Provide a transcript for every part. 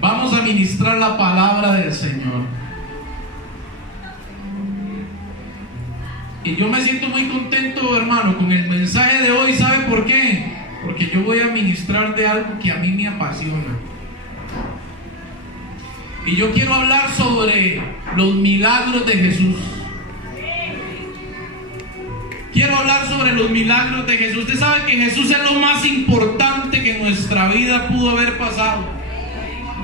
Vamos a ministrar la palabra del Señor. Y yo me siento muy contento, hermano, con el mensaje de hoy. ¿Sabe por qué? Porque yo voy a ministrar de algo que a mí me apasiona. Y yo quiero hablar sobre los milagros de Jesús. Quiero hablar sobre los milagros de Jesús. Usted sabe que Jesús es lo más importante que en nuestra vida pudo haber pasado.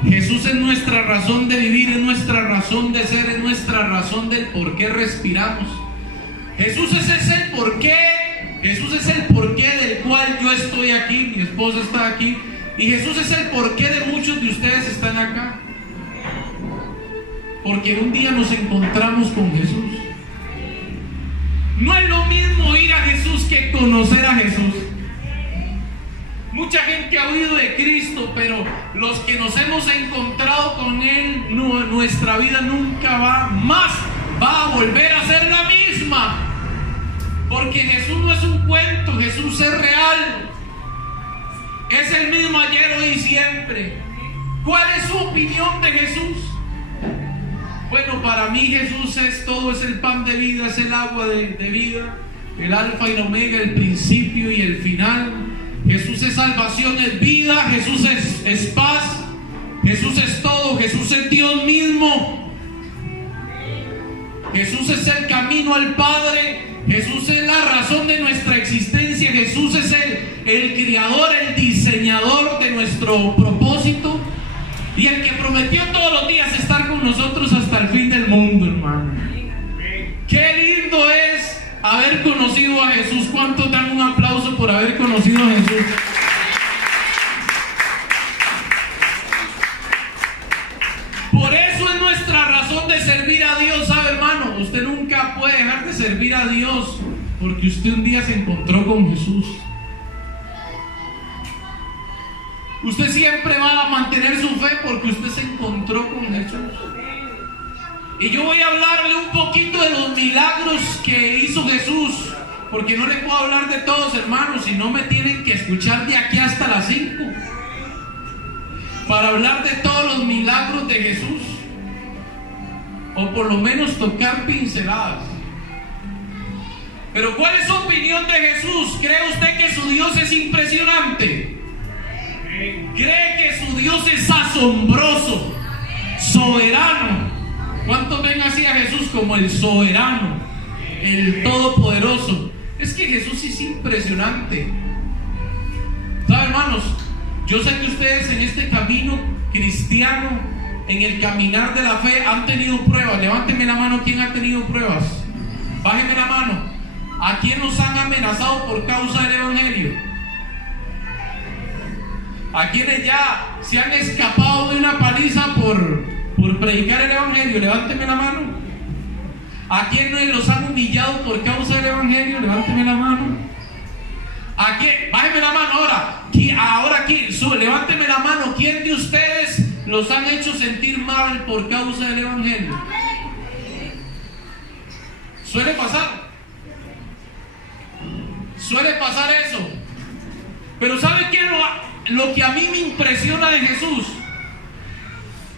Jesús es nuestra razón de vivir, es nuestra razón de ser, es nuestra razón del por qué respiramos. Jesús es el porqué. Jesús es el porqué del cual yo estoy aquí, mi esposa está aquí. Y Jesús es el porqué de muchos de ustedes están acá. Porque un día nos encontramos con Jesús. No es lo mismo ir a Jesús que conocer a Jesús. Mucha gente ha oído de Cristo, pero los que nos hemos encontrado con Él, nuestra vida nunca va a volver a ser la misma. Porque Jesús no es un cuento, Jesús es real. Es el mismo ayer, hoy y siempre. ¿Cuál es su opinión de Jesús? Bueno, para mí Jesús es todo, es el pan de vida, es el agua de vida, el alfa y el omega, el principio y el final. Jesús es salvación, es vida, Jesús es paz, Jesús es todo, Jesús es Dios mismo. Jesús es el camino al Padre, Jesús es la razón de nuestra existencia, Jesús es el creador, el diseñador de nuestro propósito y el que prometió todos los días estar con nosotros hasta el fin del mundo, hermano. Qué lindo es haber conocido a Jesús. ¿Cuántos dan un aplauso por haber conocido a Jesús? Por eso es nuestra razón de servir a Dios, ¿sabe, hermano? Usted nunca puede dejar de servir a Dios porque usted un día se encontró con Jesús. Usted siempre va a mantener su fe porque usted se encontró con Jesús. Y yo voy a hablarle un poquito de los milagros que hizo Jesús, porque no le puedo hablar de todos, hermanos, si no me tienen que escuchar de aquí hasta las 5 para hablar de todos los milagros de Jesús, o por lo menos tocar pinceladas. Pero ¿cuál es su opinión de Jesús? ¿Cree usted que su Dios es impresionante? ¿Cree que su Dios es asombroso, soberano? ¿Cuántos ven así a Jesús como el soberano, el todopoderoso? Es que Jesús es impresionante. ¿Saben, hermanos? Yo sé que ustedes en este camino cristiano, en el caminar de la fe, han tenido pruebas. Levánteme la mano, ¿quién ha tenido pruebas? Bájeme la mano. ¿A quién nos han amenazado por causa del evangelio? ¿A quienes ya se han escapado de una paliza por predicar el evangelio? Levánteme la mano. ¿A quiénes los han humillado por causa del evangelio? Levánteme la mano. ¿A quién? Bájeme la mano ahora. Ahora aquí, levánteme la mano. ¿Quién de ustedes los han hecho sentir mal por causa del evangelio? Suele pasar eso. Pero ¿sabe qué? Lo que a mí me impresiona de Jesús,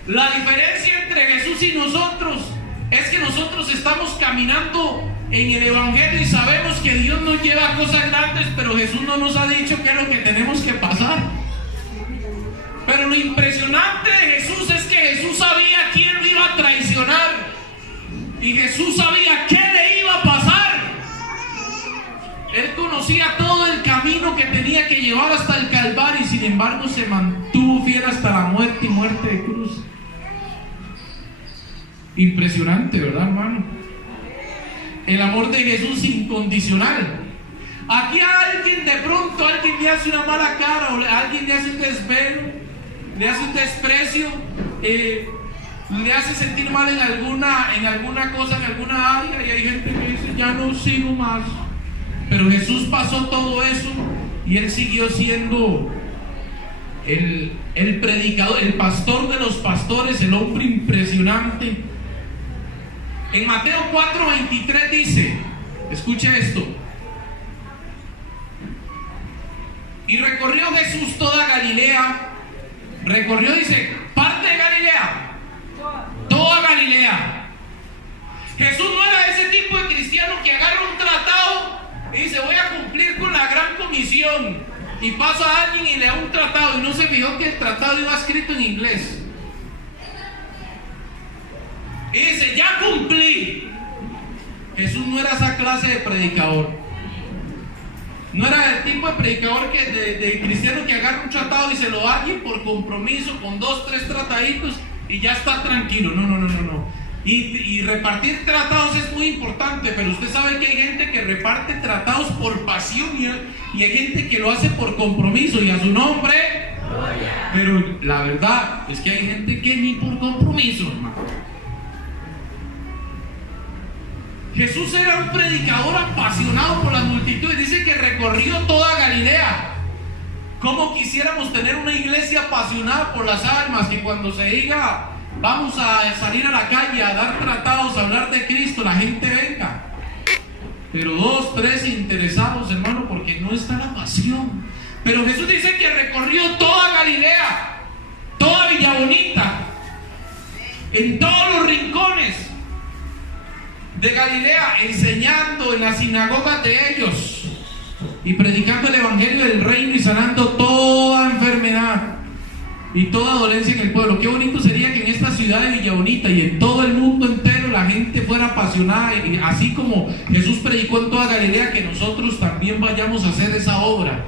la diferencia entre Jesús y nosotros, es que nosotros estamos caminando en el evangelio y sabemos que Dios nos lleva a cosas grandes, pero Jesús no nos ha dicho qué es lo que tenemos que pasar. Pero lo impresionante de Jesús es que Jesús sabía quién lo iba a traicionar y Jesús sabía qué le iba a pasar. Él conocía todo el camino que tenía que llevar hasta el Calvario y sin embargo se mantuvo fiel hasta la muerte y muerte de cruz. Impresionante, ¿verdad, hermano? El amor de Jesús incondicional. Aquí a alguien, de pronto, alguien le hace una mala cara o alguien le hace un desvelo, le hace un desprecio, le hace sentir mal en alguna cosa, en alguna área, y hay gente que dice, ya no sigo más. Pero Jesús pasó todo eso y Él siguió siendo el predicador, el pastor de los pastores, el hombre impresionante. En Mateo 4:23 dice, escuche esto: Y recorrió Jesús toda Galilea. Recorrió, dice, parte de Galilea. Toda Galilea. Jesús no era ese tipo de cristiano que agarra un tratado y dice, voy a cumplir con la gran comisión. Y pasa a alguien y le da un tratado y no se fijó que el tratado iba escrito en inglés. Y dice, ya cumplí. Jesús no era esa clase de predicador. No era el tipo de predicador de cristiano que agarra un tratado y se lo da alguien por compromiso con 2, 3 trataditos y ya está tranquilo. No. Y repartir tratados es muy importante, pero usted sabe que hay gente que reparte tratados por pasión y hay gente que lo hace por compromiso y a su nombre. Pero la verdad es que hay gente que ni por compromiso, hermano. Jesús era un predicador apasionado por las multitudes. Dice que recorrió toda Galilea. ¿Cómo quisiéramos tener una iglesia apasionada por las almas? Que cuando se diga, vamos a salir a la calle a dar tratados, a hablar de Cristo, la gente venga. Pero 2, 3 interesados, hermano, porque no está la pasión. Pero Jesús dice que recorrió toda Galilea, toda Villa Bonita, en todos los rincones de Galilea, enseñando en las sinagogas de ellos y predicando el evangelio del reino y sanando toda enfermedad y toda dolencia en el pueblo. Qué bonito sería que en esta ciudad de Villa Bonita y en todo el mundo entero la gente fuera apasionada, y así como Jesús predicó en toda Galilea, que nosotros también vayamos a hacer esa obra.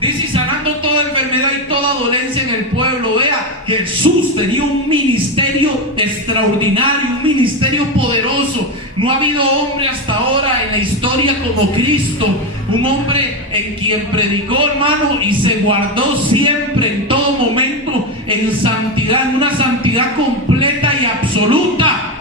Dice, sanando toda enfermedad y toda dolencia en el pueblo. Vea, Jesús tenía un ministerio extraordinario, un ministerio poderoso. No ha habido hombre hasta ahora en la historia como Cristo, un hombre en quien predicó, hermano, y se guardó siempre, en todo momento, en santidad, en una santidad completa y absoluta,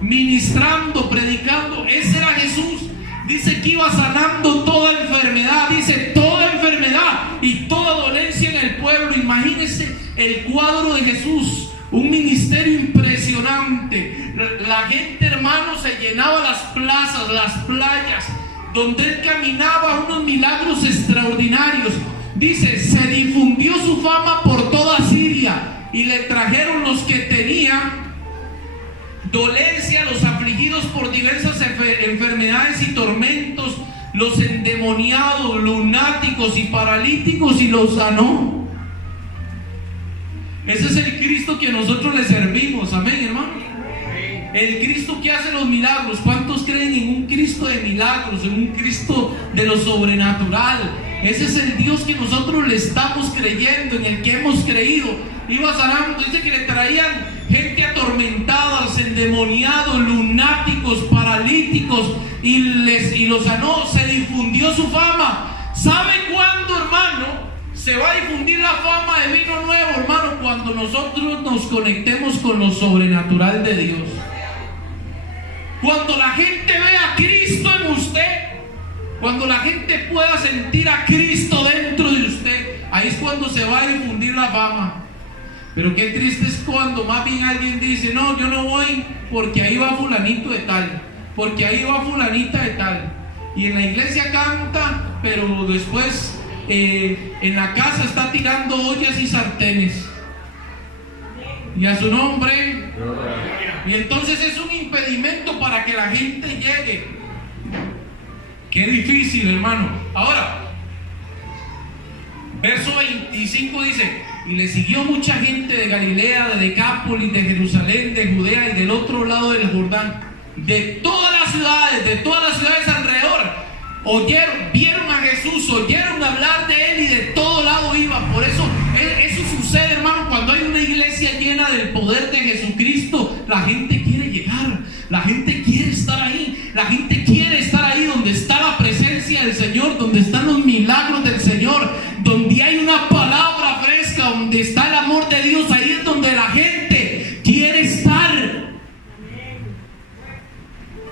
ministrando, predicando. Ese era Jesús. Dice que iba sanando toda enfermedad, dice toda enfermedad y toda dolencia en el pueblo. Imagínense el cuadro de Jesús, un ministerio impresionante. La gente, hermano, se llenaba las plazas, las playas, donde él caminaba, unos milagros extraordinarios. Dice, se difundió su fama por toda Siria y le trajeron los que tenían dolencia, los afligidos por diversas enfermedades y tormentos, los endemoniados, lunáticos y paralíticos, y los sanó. Ese es el Cristo que nosotros le servimos, amén, hermano. El Cristo que hace los milagros. ¿Cuántos creen en un Cristo de milagros, en un Cristo de lo sobrenatural? Ese es el Dios que nosotros le estamos creyendo, en el que hemos creído. Iba sanando, dice que le traían gente atormentada, endemoniados, lunáticos, paralíticos, y los sanó. Se difundió su fama. ¿Sabe cuándo, hermano, se va a difundir la fama de vino nuevo, hermano? Cuando nosotros nos conectemos con lo sobrenatural de Dios. Cuando la gente vea a Cristo en usted, cuando la gente pueda sentir a Cristo dentro de usted, ahí es cuando se va a difundir la fama. Pero qué triste es cuando más bien alguien dice, no, yo no voy porque ahí va fulanito de tal, porque ahí va fulanita de tal. Y en la iglesia canta, pero después en la casa está tirando ollas y sartenes. Y a su nombre. Y entonces es un impedimento para que la gente llegue. Qué difícil, hermano. Ahora, verso 25 dice, y le siguió mucha gente de Galilea, de Decápolis, de Jerusalén, de Judea y del otro lado del Jordán, de todas las ciudades alrededor. Vieron a Jesús, oyeron hablar de él, y de todo lado iba. Por eso sucede, hermano, cuando hay una iglesia llena del poder de Jesucristo. La gente quiere llegar, la gente quiere estar ahí, la gente quiere estar ahí donde está la presencia del Señor, donde están los milagros del Señor, donde hay una palabra fresca, donde está el amor de Dios. Ahí es donde la gente quiere estar.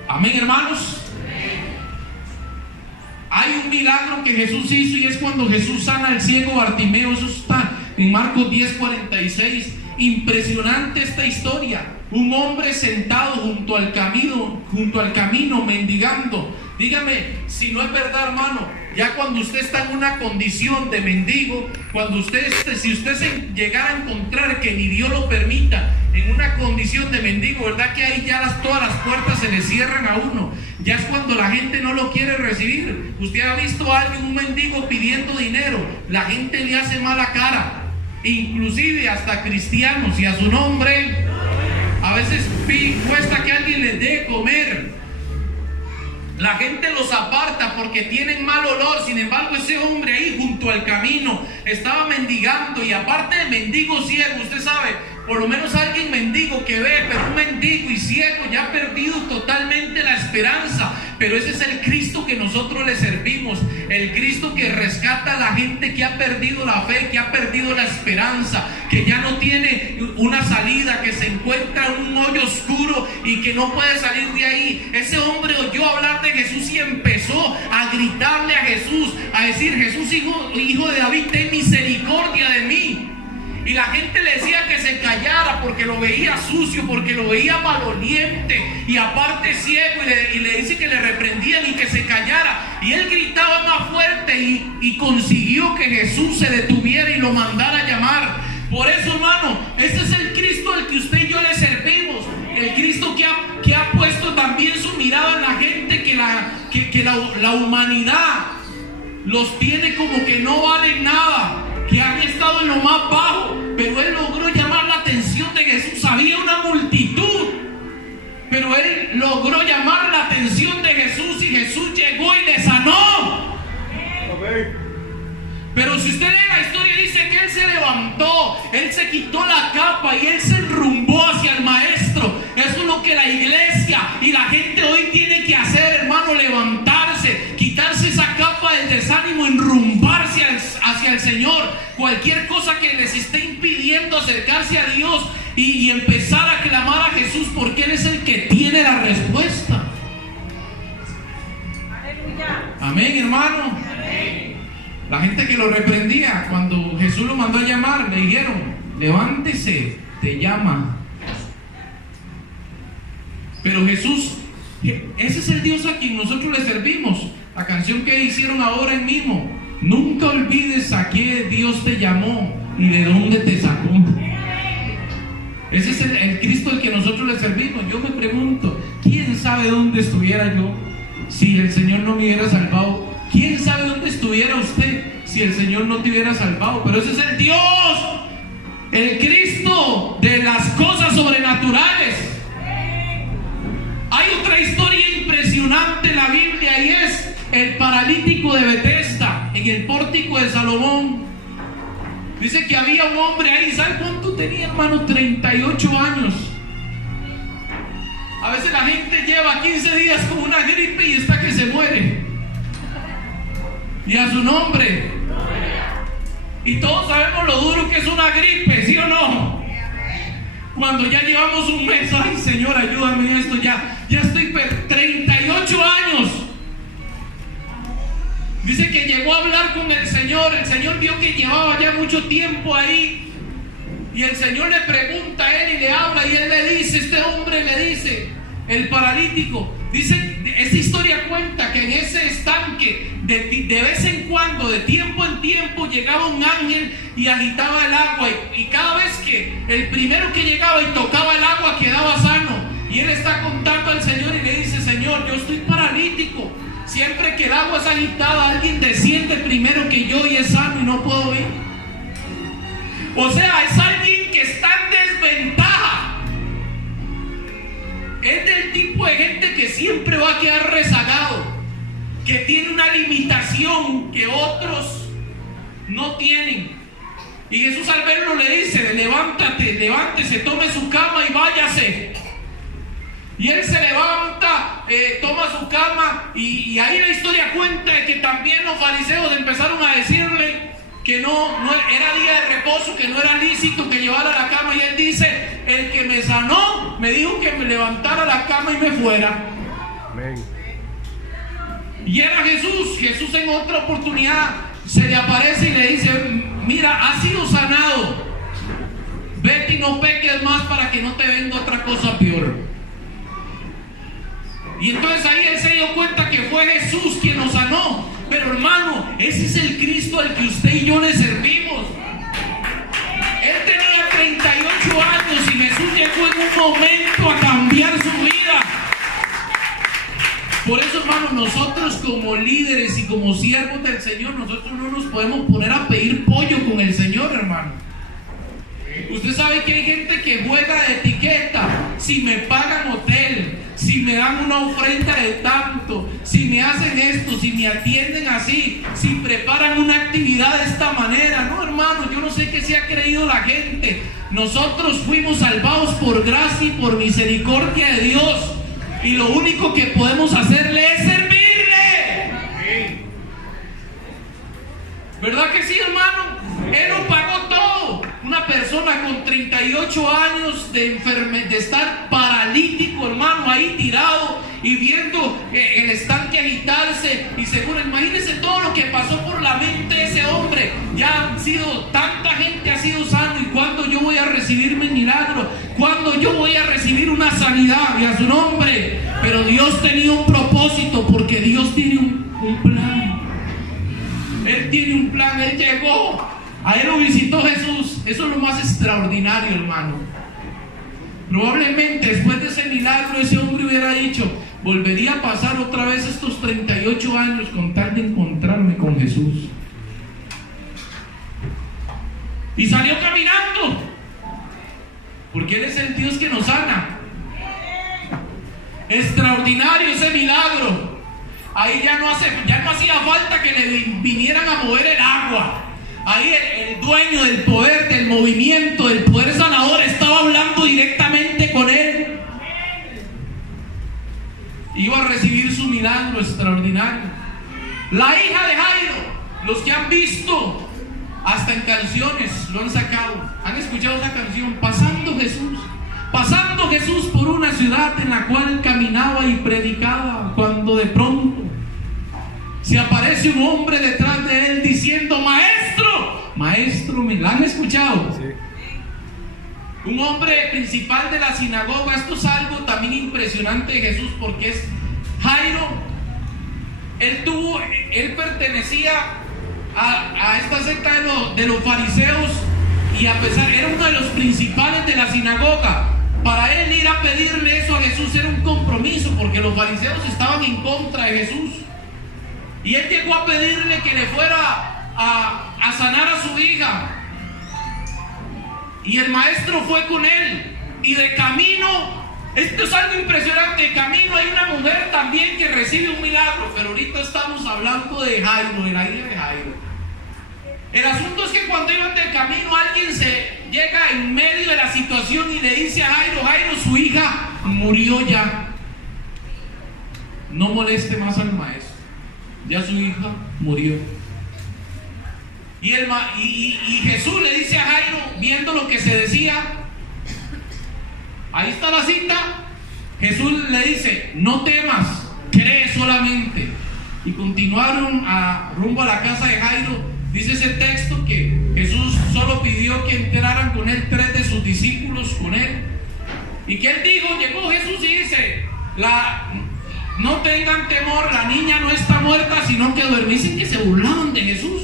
Amén, hermanos. Hay un milagro que Jesús hizo, y es cuando Jesús sana al ciego Bartimeo. Eso está en Marcos 10:46. Impresionante esta historia. Un hombre sentado junto al camino mendigando. Dígame si no es verdad, hermano, Ya cuando usted está en una condición de mendigo, si usted se llegara a encontrar, que ni Dios lo permita, en una condición de mendigo, ¿verdad que ahí ya todas las puertas se le cierran a uno? Ya es cuando la gente no lo quiere recibir. Usted ha visto a alguien, un mendigo pidiendo dinero, la gente le hace mala cara, inclusive hasta cristianos, y a su nombre. A veces cuesta que alguien les dé comer. La gente los aparta porque tienen mal olor. Sin embargo, ese hombre ahí junto al camino estaba mendigando, y aparte de mendigo ciego, usted sabe, por lo menos alguien mendigo que ve, pero un mendigo y ciego ya ha perdido totalmente la esperanza. Pero ese es el Cristo que nosotros le servimos, el Cristo que rescata a la gente que ha perdido la fe, que ha perdido la esperanza, que ya no tiene una salida, que se encuentra en un hoyo oscuro y que no puede salir de ahí. Ese hombre oyó hablar de Jesús y empezó a gritarle a Jesús, a decir: Jesús, hijo de David, ten misericordia de mí. Y la gente le decía que se callara porque lo veía sucio, porque lo veía maloliente y aparte ciego, y le dice que le reprendían y que se callara. Y él gritaba más fuerte y consiguió que Jesús se detuviera y lo mandara a llamar. Por eso, hermano, este es el Cristo al que usted y yo le servimos. El Cristo que ha puesto también su mirada en la gente, que la humanidad los tiene como que no valen nada, que han estado en lo más bajo, pero él logró llamar la atención de Jesús. Había una multitud, pero él logró llamar la atención de Jesús, y Jesús llegó y le sanó. Pero si usted lee la historia, dice que él se levantó, él se quitó la capa y él se enrumbó hacia el maestro. Eso es lo que la iglesia y la gente hoy tiene que hacer, hermano: levantarse, quitarse esa capa del desánimo, enrumbarse hacia el Señor. Cualquier cosa que les esté impidiendo acercarse a Dios y empezar a clamar a Jesús, porque Él es el que tiene la respuesta. Aleluya. Amén, hermano. Amén. La gente que lo reprendía, cuando Jesús lo mandó a llamar, le dijeron: levántese, te llama. Pero Jesús, ese es el Dios a quien nosotros le servimos. La canción que hicieron ahora en mismo: nunca olvides a qué Dios te llamó y de dónde te sacó. Ese es el Cristo al que nosotros le servimos. Yo me pregunto, ¿quién sabe dónde estuviera yo si el Señor no me hubiera salvado? ¿Quién sabe dónde estuviera usted si el Señor no te hubiera salvado? Pero ese es el Dios, el Cristo de las cosas sobrenaturales. Hay otra historia impresionante en la Biblia, y es el paralítico de Betesda, en el pórtico de Salomón. Dice que había un hombre ahí. ¿Sabe cuánto tenía, hermano? 38 años. A veces la gente lleva 15 días con una gripe y está que se muere. Y a su nombre. Y todos sabemos lo duro que es una gripe, ¿sí o no? Cuando ya llevamos un mes: ay, Señor, ayúdame en esto, ya estoy 38 años. Dice que llegó a hablar con el Señor vio que llevaba ya mucho tiempo ahí, y el Señor le pregunta a él y le habla, y él le dice, este hombre le dice, el paralítico, dice, esta historia cuenta que en ese estanque de vez en cuando, de tiempo en tiempo, llegaba un ángel y agitaba el agua, y cada vez que el primero que llegaba y tocaba el agua quedaba sano. Y él está contando al Señor y le dice: Señor, yo estoy paralítico, siempre que el agua es agitada alguien desciende primero que yo y es sano y no puedo ir. O sea, es alguien que está en desventaja. Es del tipo de gente que siempre va a quedar rezagado, que tiene una limitación que otros no tienen. Y Jesús, al verlo, le dice: levántese, tome su cama y váyase. Y él se levanta, toma su cama, y ahí la historia cuenta de que también los fariseos empezaron a decirle que no era día de reposo, que no era lícito que llevara la cama, y él dice: el que me sanó me dijo que me levantara la cama y me fuera. Amén. Y era Jesús en otra oportunidad se le aparece y le dice: mira, has sido sanado, vete y no peques más para que no te venga otra cosa peor. Y entonces ahí él se dio cuenta que fue Jesús quien nos sanó. Pero hermano, ese es el Cristo al que usted y yo le servimos. Él tenía 38 años y Jesús llegó en un momento a cambiar su vida. Por eso, hermano, nosotros como líderes y como siervos del Señor, nosotros no nos podemos poner a pedir pollo con el Señor, hermano. Usted sabe que hay gente que juega de etiqueta. Si me pagan hotel, si me dan una ofrenda de tanto, si me hacen esto, si me atienden así, si preparan una actividad de esta manera. No, hermano, yo no sé qué se ha creído la gente. Nosotros fuimos salvados por gracia y por misericordia de Dios. Y lo único que podemos hacerle es servirle. ¿Verdad que sí, hermano? Él nos pagó todo. Una persona con 38 años de estar paralítico, hermano, ahí tirado y viendo el estanque agitarse. Y seguro, imagínense todo lo que pasó por la mente de ese hombre. Ya han sido, tanta gente ha sido sano. ¿Y cuándo yo voy a recibir mi milagro? ¿Cuándo yo voy a recibir una sanidad? Y a su nombre. Pero Dios tenía un propósito, porque Dios tiene un plan. Él tiene un plan. Él llegó. A él lo visitó Jesús. Eso es lo más extraordinario, hermano. Probablemente después de ese milagro ese hombre hubiera dicho: volvería a pasar otra vez estos 38 años con tal de encontrarme con Jesús. Y salió caminando, porque Él es el Dios que nos sana. Extraordinario ese milagro. Ahí ya no hacía falta que le vinieran a mover el agua. Ahí el dueño del poder, del movimiento, del poder sanador, estaba hablando directamente con él. Iba a recibir su milagro extraordinario. La hija de Jairo, los que han visto, hasta en canciones lo han sacado. Han escuchado esa canción: Pasando Jesús por una ciudad en la cual caminaba y predicaba, cuando de pronto se aparece un hombre detrás de él diciendo: Maestro, ¿me la han escuchado? Sí. Un hombre principal de la sinagoga. Esto es algo también impresionante de Jesús, porque es Jairo. Él pertenecía a esta secta de los fariseos, y a pesar, era uno de los principales de la sinagoga. Para él ir a pedirle eso a Jesús era un compromiso, porque los fariseos estaban en contra de Jesús. Y él llegó a pedirle que le fuera a sanar a su hija. Y el maestro fue con él. Y de camino, esto es algo impresionante, de camino hay una mujer también que recibe un milagro. Pero ahorita estamos hablando de Jairo, de la hija de Jairo. El asunto es que cuando iban de camino, alguien se llega en medio de la situación y le dice a Jairo: su hija murió ya. No moleste más al maestro. Ya su hija murió. Y Jesús le dice a Jairo, viendo lo que se decía, ahí está la cita. Jesús le dice: no temas, cree solamente. Y continuaron rumbo a la casa de Jairo. Dice ese texto que Jesús solo pidió que entraran con él 3 de sus discípulos con él. Y que él dijo, llegó Jesús y dice: no tengan temor, la niña no está muerta, sino que duerme. Dicen que se burlaban de Jesús.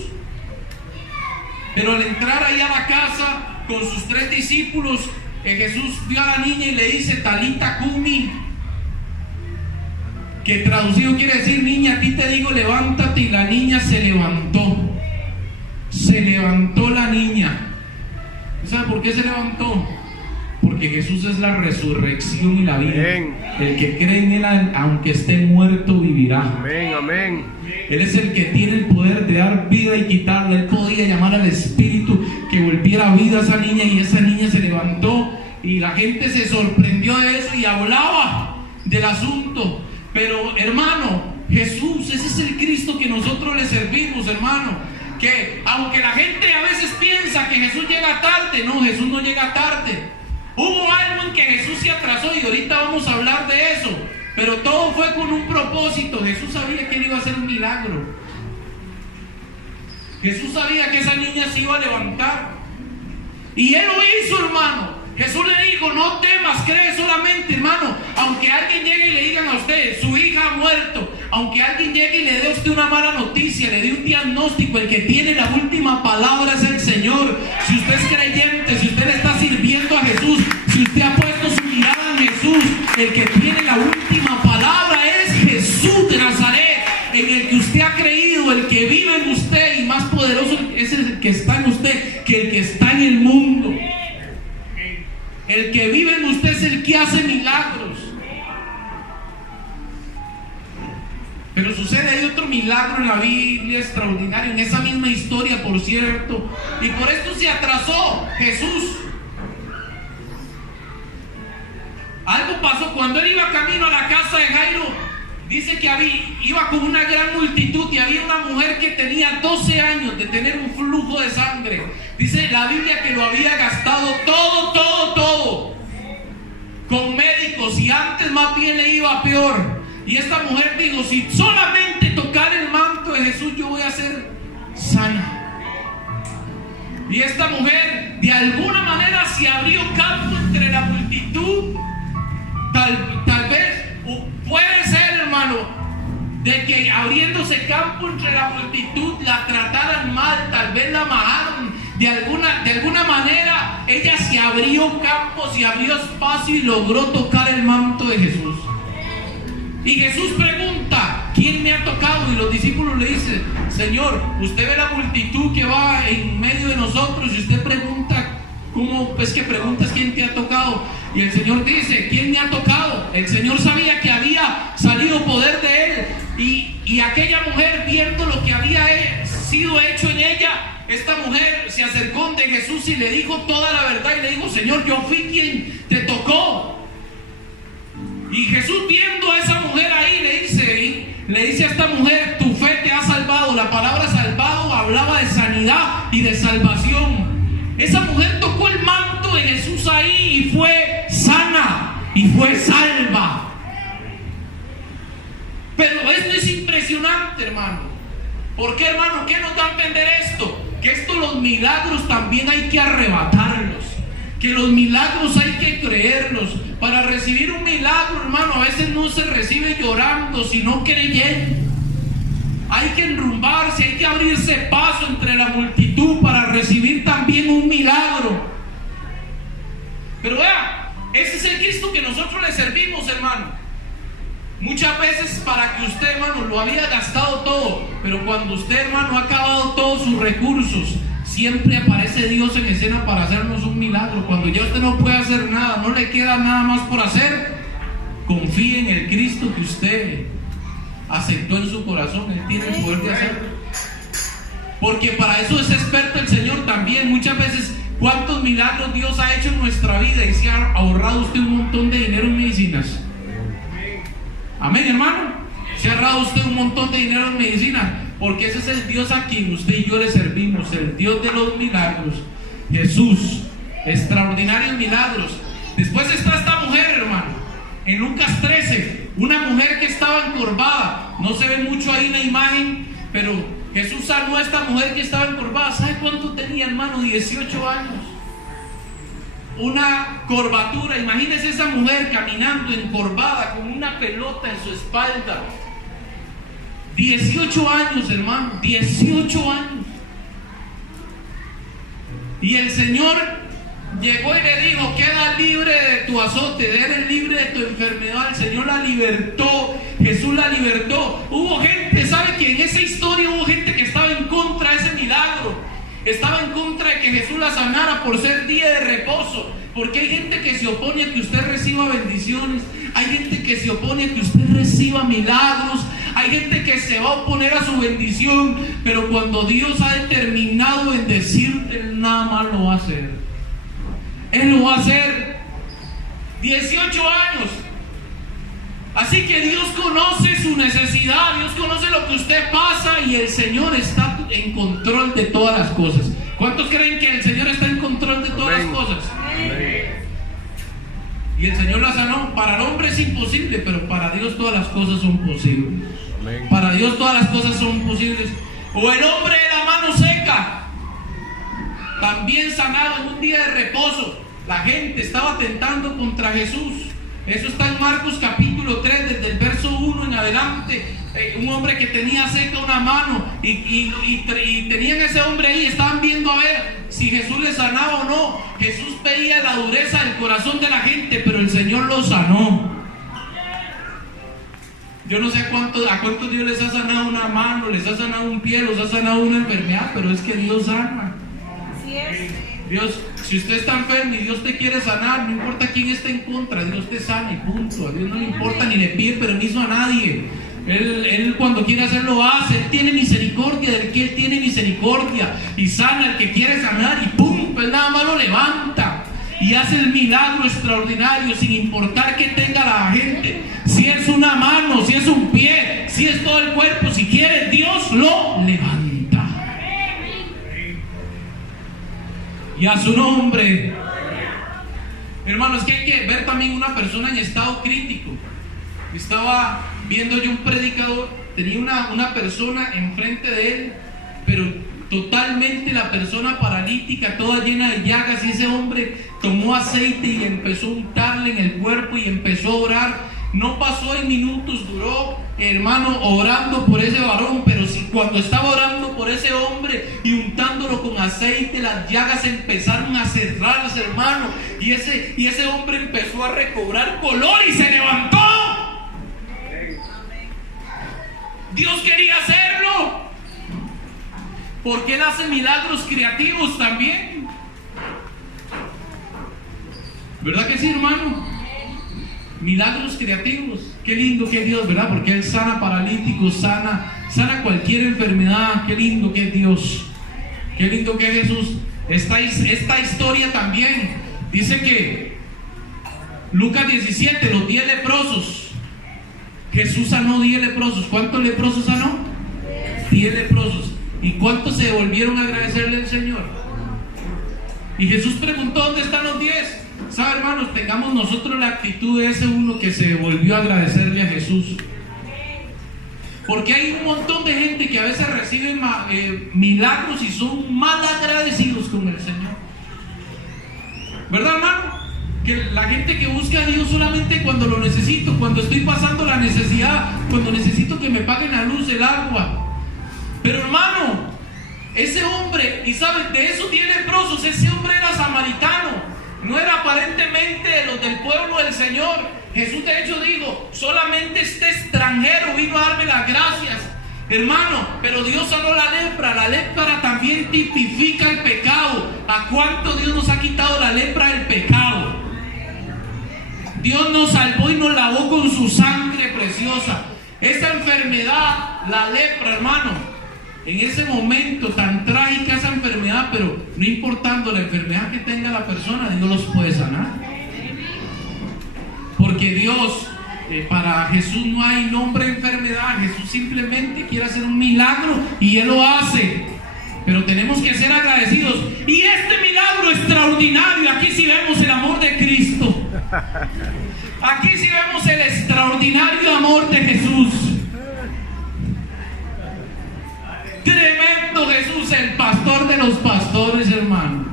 Pero al entrar ahí a la casa con sus 3 discípulos, Jesús vio a la niña y le dice: Talita cumi, que traducido quiere decir: niña, a ti te digo, levántate. Y la niña se levantó. Se levantó la niña. ¿Sabe por qué se levantó? Porque Jesús es la resurrección y la vida. Amén. El que cree en Él, aunque esté muerto, vivirá. Amén, amén. Él es el que tiene el poder de dar vida y quitarla. Él podía llamar al Espíritu que volviera vida a esa niña, y esa niña se levantó. Y la gente se sorprendió de eso y hablaba del asunto. Pero, hermano, Jesús, ese es el Cristo que nosotros le servimos, hermano. Que aunque la gente a veces piensa que Jesús llega tarde, no, Jesús no llega tarde. Hubo algo en que Jesús se atrasó, y ahorita vamos a hablar de eso. Pero todo fue con un propósito. Jesús sabía que Él iba a hacer un milagro. Jesús sabía que esa niña se iba a levantar. Y Él lo hizo, hermano. Jesús le dijo: no temas, cree solamente, hermano. Aunque alguien llegue y le digan a usted: su hija ha muerto, aunque alguien llegue y le dé a usted una mala noticia, le dé un diagnóstico, el que tiene la última palabra es el Señor. Si usted es creyente, si usted le está sirviendo a Jesús, si usted ha puesto su mirada en Jesús, el que tiene la última palabra es Jesús de Nazaret, en el que usted ha creído, el que vive en usted, y más poderoso es el que está en usted que el que está en el mundo. El que vive en usted es el que hace milagros. Pero sucede, hay otro milagro en la Biblia extraordinario, en esa misma historia, por cierto, y por esto se atrasó Jesús. Algo pasó cuando él iba camino a la casa de Jairo. Dice que iba con una gran multitud y había una mujer que tenía 12 años de tener un flujo de sangre. Dice la Biblia que lo había gastado todo con médicos, y antes más bien le iba peor. Y esta mujer dijo: si solamente tocar el manto de Jesús yo voy a ser sana. Y esta mujer de alguna manera se abrió campo entre la multitud. Tal vez puede ser, hermano, de que abriéndose campo entre la multitud la trataran mal, tal vez la majaron. De alguna manera ella se abrió campo, se abrió espacio y logró tocar el manto de Jesús. Y Jesús pregunta: ¿quién me ha tocado? Y los discípulos le dicen: Señor, usted ve la multitud que va en medio de nosotros y usted pregunta, ¿cómo es que preguntas quién te ha tocado? Y el Señor dice: ¿quién me ha tocado? El Señor sabía que había salido poder de él, y aquella mujer, viendo lo que había sido hecho en ella, esta mujer se acercó de Jesús y le dijo toda la verdad, y le dijo: Señor, yo fui quien te tocó. Y Jesús, viendo a esa mujer ahí, le dice a esta mujer: tu fe te ha salvado. La palabra salvado hablaba de sanidad y de salvación. Esa mujer tocó el manto de Jesús ahí y fue sana y fue salva. Pero esto es impresionante, hermano. ¿Por qué, hermano? ¿Qué nos da a entender esto? Que los milagros también hay que arrebatarlos. Que los milagros hay que creerlos. Para recibir un milagro, hermano, a veces no se recibe llorando, sino creyendo. Hay que enrumbarse, hay que abrirse paso entre la multitud para recibir también un milagro. Pero vea, ese es el Cristo que nosotros le servimos, hermano. Muchas veces para que usted, hermano, lo había gastado todo, pero cuando usted, hermano, ha acabado todos sus recursos, siempre aparece Dios en escena para hacernos un milagro. Cuando ya usted no puede hacer nada, no le queda nada más por hacer, confíe en el Cristo que usted aceptó en su corazón. Él tiene el poder de hacerlo, porque para eso es experto el Señor también. Muchas veces, ¿cuántos milagros Dios ha hecho en nuestra vida y se ha ahorrado usted un montón de dinero en medicinas? Amén, hermano. Se ha ahorrado usted un montón de dinero en medicinas, porque ese es el Dios a quien usted y yo le servimos, el Dios de los milagros, Jesús. Extraordinarios milagros. Después está esta mujer, hermano, en Lucas 13, una mujer que estaba encorvada. No se ve mucho ahí en la imagen, pero Jesús sanó a esta mujer que estaba encorvada. ¿Sabe cuánto tenía, hermano? 18 años. Una corvatura. Imagínese esa mujer caminando encorvada con una pelota en su espalda. 18 años, hermano, 18 años. Y el Señor llegó y le dijo: queda libre de tu azote, eres libre de tu enfermedad. El Señor la libertó, Jesús la libertó. Hubo gente, ¿sabe que en esa historia hubo gente que estaba en contra de ese milagro? Estaba en contra de que Jesús la sanara por ser día de reposo. Porque hay gente que se opone a que usted reciba bendiciones. Hay gente que se opone a que usted reciba milagros. Hay gente que se va a oponer a su bendición. Pero cuando Dios ha determinado bendecirte, Él nada más lo va a hacer. Él lo va a hacer. 18 años. Así que Dios conoce su necesidad, Dios conoce lo que usted pasa, y el Señor está en control de todas las cosas. ¿Cuántos creen que el Señor está en control de todas las cosas? Y el Señor la sanó. Para el hombre es imposible, pero para Dios todas las cosas son posibles. Para Dios todas las cosas son posibles. O el hombre de la mano seca, también sanado en un día de reposo. La gente estaba atentando contra Jesús. Eso está en Marcos capítulo 3, desde el verso 1 en adelante, un hombre que tenía seca una mano y tenían ese hombre ahí, estaban viendo a ver si Jesús le sanaba o no. Jesús veía la dureza del corazón de la gente, pero el Señor lo sanó. Yo no sé a cuántos Dios les ha sanado una mano, les ha sanado un pie, les ha sanado una enfermedad, pero es que Dios sana. Así es. Dios, si usted está enfermo y Dios te quiere sanar, no importa quién esté en contra, Dios te sana y punto. A Dios no le importa ni le pide permiso a nadie. Él cuando quiere hacerlo lo hace. Él tiene misericordia del que Él tiene misericordia y sana al que quiere sanar y pum, pues nada más lo levanta y hace el milagro extraordinario sin importar que tenga la gente. Si es una mano, si es un pie, si es todo el cuerpo, si quiere, Dios lo levanta. Y a su nombre. Hermano, es que hay que ver también una persona en estado crítico. Estaba viendo yo un predicador, tenía una persona enfrente de él, pero totalmente la persona paralítica, toda llena de llagas, y ese hombre tomó aceite y empezó a untarle en el cuerpo y empezó a orar. No pasó en minutos, duró, hermano, orando por ese varón, pero si cuando estaba orando por ese hombre y untándolo con aceite, las llagas empezaron a cerrarse, hermano, y ese hombre empezó a recobrar color y se levantó. Dios quería hacerlo, porque Él hace milagros creativos también. ¿Verdad que sí, hermano? Milagros creativos. Qué lindo que es Dios, ¿verdad? Porque Él sana paralíticos, sana cualquier enfermedad. Qué lindo que es Dios. Qué lindo que es Jesús. Esta historia también dice que Lucas 17, los 10 leprosos. Jesús sanó 10 leprosos. ¿Cuántos leprosos sanó? 10 leprosos. ¿Y cuántos se volvieron a agradecerle al Señor? Y Jesús preguntó: ¿dónde están los 10? ¿Sabe, hermanos? Tengamos nosotros la actitud de ese uno que se volvió a agradecerle a Jesús. Porque hay un montón de gente que a veces recibe milagros y son mal agradecidos con el Señor. ¿Verdad, hermano? Que la gente que busca a Dios solamente cuando lo necesito, cuando estoy pasando la necesidad, cuando necesito que me paguen la luz, el agua. Pero, hermano, ese hombre, y sabes, de esos 10 leprosos, ese hombre era samaritano. No era aparentemente de los del pueblo del Señor. Jesús de hecho dijo: solamente este extranjero vino a darme las gracias. Hermano, pero Dios sanó la lepra. La lepra también tipifica el pecado. ¿A cuánto Dios nos ha quitado la lepra del pecado? Dios nos salvó y nos lavó con su sangre preciosa. Esa enfermedad, la lepra, hermano, en ese momento tan trágica esa enfermedad, pero no importando la enfermedad que tenga la persona, Dios los puede sanar. Porque Dios, para Jesús no hay nombre de enfermedad. Jesús simplemente quiere hacer un milagro y Él lo hace. Pero tenemos que ser agradecidos. Y este milagro extraordinario, aquí sí vemos el amor de Cristo. Aquí sí vemos el extraordinario amor de Jesús. Tremendo Jesús, el pastor de los pastores, hermano.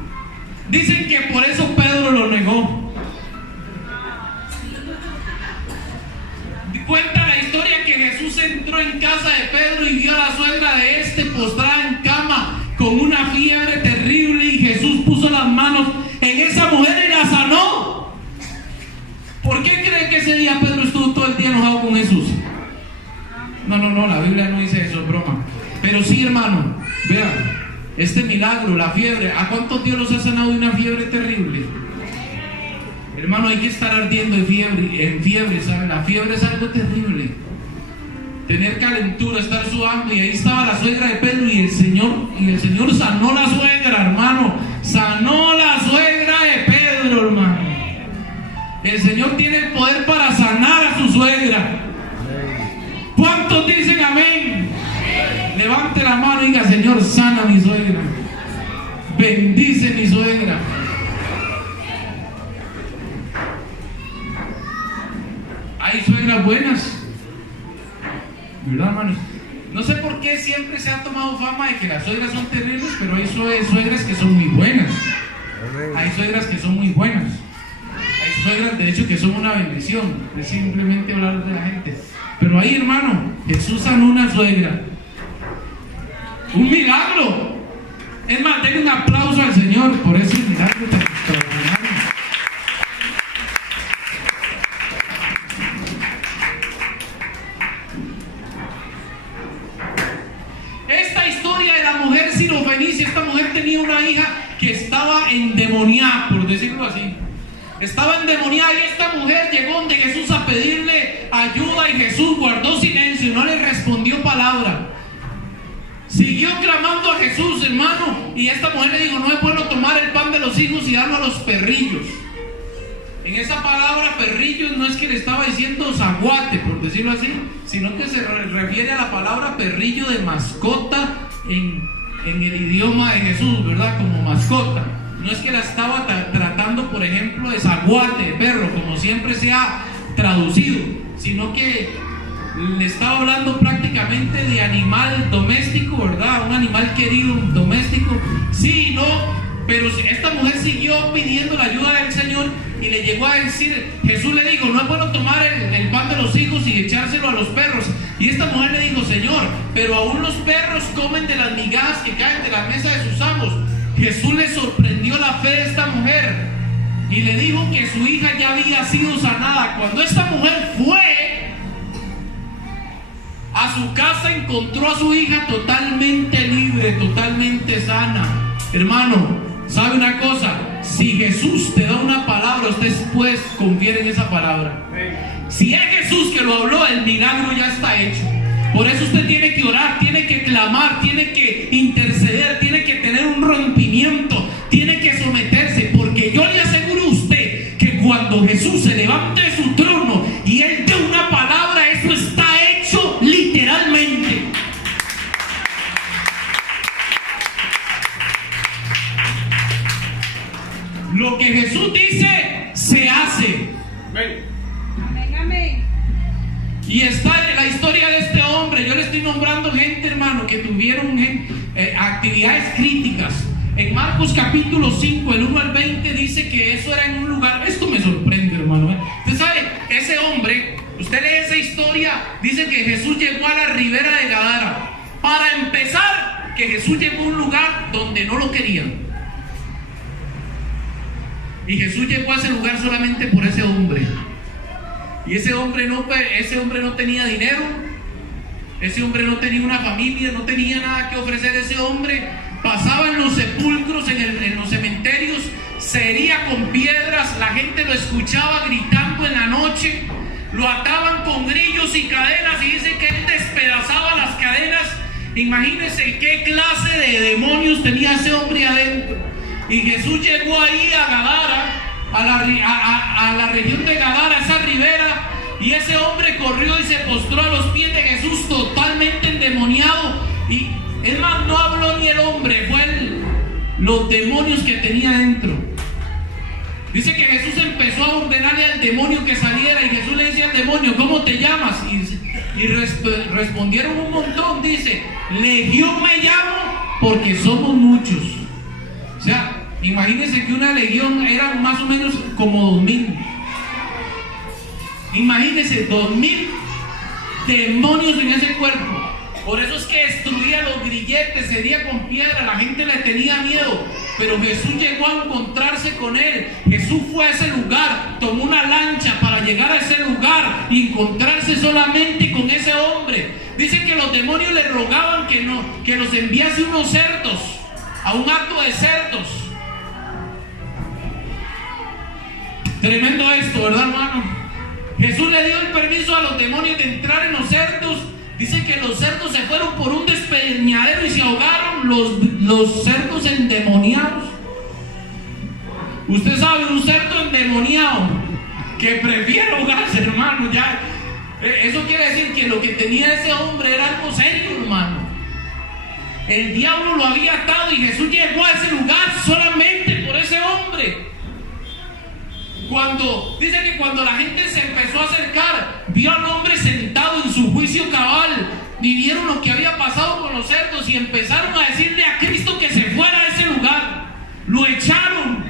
Dicen que por eso Pedro lo negó. Cuenta la historia que Jesús entró en casa de Pedro y vio a la suegra de este postrada en cama con una fiebre terrible, y Jesús puso las manos en esa mujer y la sanó. ¿Por qué creen que ese día Pedro estuvo todo el día enojado con Jesús? No, la Biblia no dice eso, es broma. Pero sí, hermano, vean, este milagro, la fiebre, ¿a cuántos Dios los ha sanado de una fiebre terrible? Hermano, hay que estar ardiendo en fiebre, ¿sabe? La fiebre es algo terrible. Tener calentura, estar sudando, y ahí estaba la suegra de Pedro y el Señor sanó la suegra, hermano. Sanó la suegra de Pedro, hermano. El Señor tiene el poder para sanar a su suegra. ¿Cuántos dicen amén? Levante la mano y diga: Señor, sana a mi suegra. Bendice mi suegra. Hay suegras buenas, ¿verdad, hermanos? No sé por qué siempre se ha tomado fama de que las suegras son terribles, pero hay suegras que son muy buenas. Hay suegras que son muy buenas. Hay suegras, de hecho, que son una bendición. Es simplemente hablar de la gente. Pero ahí, hermano, Jesús sanó una suegra. Un milagro. Es más, denle un aplauso al Señor por ese milagro tan extraordinario. Esta historia de la mujer sirofenicia, esta mujer tenía una hija que estaba endemoniada, por decirlo así. Estaba endemoniada y esta mujer llegó donde Jesús a pedirle ayuda y Jesús guardó silencio y no le respondió palabra. Siguió clamando a Jesús, hermano, y esta mujer le dijo: no es bueno tomar el pan de los hijos y darlo a los perrillos. En esa palabra perrillos no es que le estaba diciendo zaguate, por decirlo así, sino que se refiere a la palabra perrillo de mascota en el idioma de Jesús, ¿verdad? Como mascota. No es que la estaba tratando, por ejemplo, de zaguate, de perro, como siempre se ha traducido, sino que le estaba hablando prácticamente de animal doméstico, ¿verdad? Un animal querido, doméstico. Sí, no, pero esta mujer siguió pidiendo la ayuda del Señor y le llegó a decir, Jesús le dijo: no es bueno tomar el pan de los hijos y echárselo a los perros. Y esta mujer le dijo: Señor, pero aún los perros comen de las migajas que caen de la mesa de sus amos. Jesús le sorprendió la fe de esta mujer y le dijo que su hija ya había sido sanada. Cuando esta mujer fue a su casa, encontró a su hija totalmente libre, totalmente sana. Hermano, ¿sabe una cosa? Si Jesús te da una palabra, usted puede confiar en esa palabra. Si es Jesús que lo habló, el milagro ya está hecho. Por eso usted tiene que orar, tiene que clamar, tiene que interceder, tiene que tener un rompimiento, tiene que someterse, porque yo le aseguro a usted que cuando Jesús se levante de su trono y Él dé una palabra, eso está hecho literalmente. Lo que Jesús dice, se hace. Amén. Amén. Y está en la historia de este hombre. Yo le estoy nombrando gente, hermano, que tuvieron actividades críticas. En Marcos capítulo 5, el 1 al 20, dice que eso era en un lugar. Esto me sorprende, hermano. Usted sabe, ese hombre, usted lee esa historia, dice que Jesús llegó a la ribera de Gadara. Para empezar, que Jesús llegó a un lugar donde no lo querían. Y Jesús llegó a ese lugar solamente por ese hombre. Y ese hombre no tenía dinero, ese hombre no tenía una familia, no tenía nada que ofrecer. Ese hombre pasaba en los sepulcros, en los cementerios, se hería con piedras, la gente lo escuchaba gritando en la noche, lo ataban con grillos y cadenas y dice que él despedazaba las cadenas. Imagínense qué clase de demonios tenía ese hombre adentro. Y Jesús llegó ahí a Gadara, a la región de Gadara, esa ribera, y ese hombre corrió y se postró a los pies de Jesús totalmente endemoniado. Y es más, no habló ni el hombre, fue los demonios que tenía dentro. Dice que Jesús empezó a ordenarle al demonio que saliera, y Jesús le decía al demonio: ¿cómo te llamas? Y respondieron un montón. Dice: Legión me llamo porque somos muchos. O sea, imagínense que una legión era más o menos como 2000. Imagínense 2000 demonios en ese cuerpo. Por eso es que destruía los grilletes, se hería con piedra, la gente le tenía miedo. Pero Jesús llegó a encontrarse con él. Jesús fue a ese lugar, tomó una lancha para llegar a ese lugar y encontrarse solamente con ese hombre. Dicen que los demonios le rogaban que los enviase unos cerdos, a un acto de cerdos. Tremendo esto, ¿verdad, hermano? Jesús le dio el permiso a los demonios de entrar en los cerdos. Dice que los cerdos se fueron por un despeñadero y se ahogaron, los cerdos endemoniados. Usted sabe, un cerdo endemoniado que prefiere ahogarse, hermano, ya. Eso quiere decir que lo que tenía ese hombre era algo serio, hermano. El diablo lo había atado y Jesús llegó a ese lugar solamente por ese hombre. Dice que cuando la gente se empezó a acercar, vio al hombre sentado en su juicio cabal, y vieron lo que había pasado con los cerdos y empezaron a decirle a Cristo que se fuera a ese lugar. Lo echaron.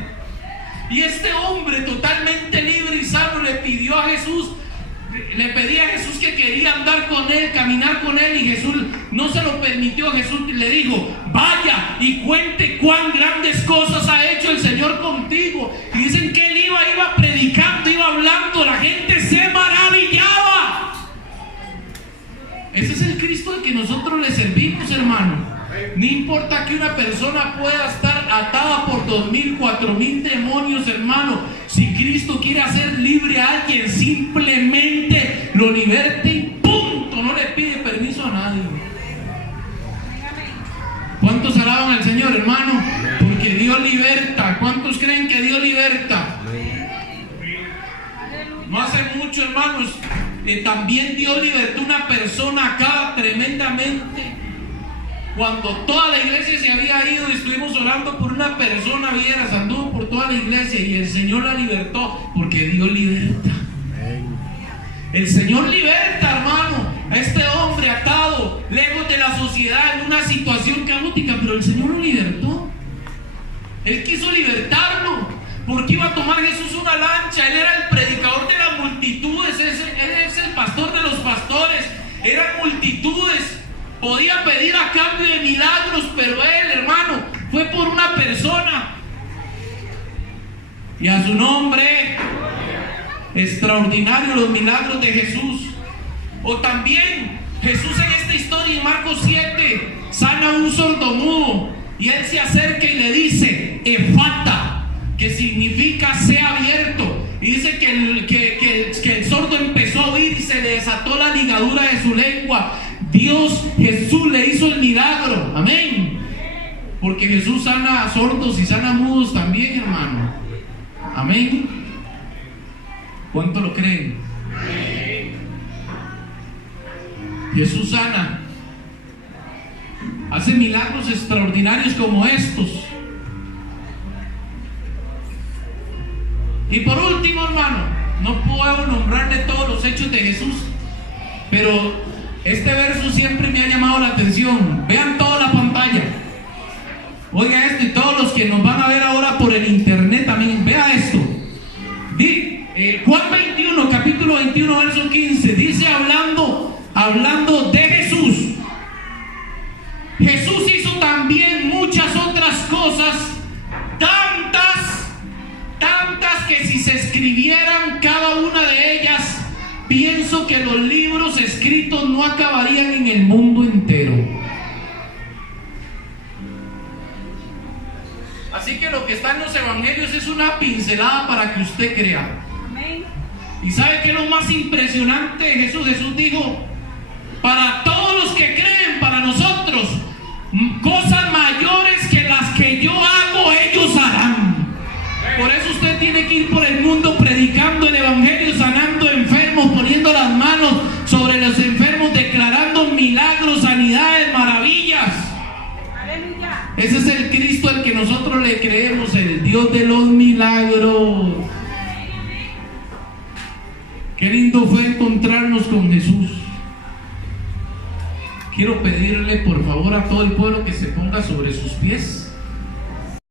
Y este hombre totalmente libre y sano le pidió a Jesús, le pedía a Jesús que quería andar con él, caminar con él, y Jesús no se lo permitió. Jesús le dijo: vaya y cuente cuán grandes cosas ha hecho el Señor contigo. Y dicen que él iba predicando, iba hablando, la gente se maravillaba. Ese es el Cristo al que nosotros le servimos, hermano. No importa que una persona pueda estar atada por 2,000, 4,000 demonios, hermano. Si Cristo quiere hacer libre a alguien, simplemente lo liberte y punto. No le pide permiso a nadie. ¿Cuántos alaban al Señor, hermano? Porque Dios liberta. ¿Cuántos creen que Dios liberta? No hace mucho, hermanos, también Dios libertó una persona acá tremendamente. Cuando toda la iglesia se había ido, estuvimos orando por una persona, vieras, anduvo por toda la iglesia y el Señor la libertó, porque Dios liberta. El Señor liberta, hermano, a este hombre atado, lejos de la sociedad, en una situación caótica, pero el Señor lo libertó. Él quiso libertarlo, porque iba a tomar Jesús una lancha. Él era el predicador de las multitudes, él es el pastor de los pastores, eran multitudes. Podía pedir a cambio de milagros, pero él, hermano, fue por una persona. Y a su nombre, extraordinario los milagros de Jesús. O también Jesús en esta historia en Marcos 7 sana a un sordomudo, y él se acerca y le dice: Efata, que significa sea abierto. Y dice que el sordo empezó a oír y se le desató la ligadura de su lengua. Jesús le hizo el milagro, amén. Porque Jesús sana a sordos y sana a mudos también, hermano, amén. ¿Cuánto lo creen? Jesús sana, hace milagros extraordinarios como estos. Y por último, hermano, no puedo nombrarle todos los hechos de Jesús, pero este verso siempre me ha llamado la atención. Vean toda la pantalla. Oiga esto, y todos los que nos van a ver ahora por el internet también, vea esto. Juan 21, capítulo 21, verso 15, dice hablando de Jesús: Jesús hizo también muchas otras cosas, tantas que si se escribieran cada una de ellas, pienso que los libros escritos no acabarían en el mundo entero. Así que lo que está en los evangelios es una pincelada para que usted crea. Amén. ¿Y sabe qué es lo más impresionante de Jesús? Jesús dijo: para todos los que creen, para nosotros, cosas mayores que las que yo hago, ellos harán. Por eso usted tiene que ir por el mundo predicando el evangelio, sanando enfermos, poniendo las manos sobre los enfermos, declarando milagros, sanidades, maravillas. Aleluya. Ese es el Cristo al que nosotros le creemos, el Dios de los milagros. Qué lindo fue encontrarnos con Jesús. Quiero pedirle por favor a todo el pueblo que se ponga sobre sus pies.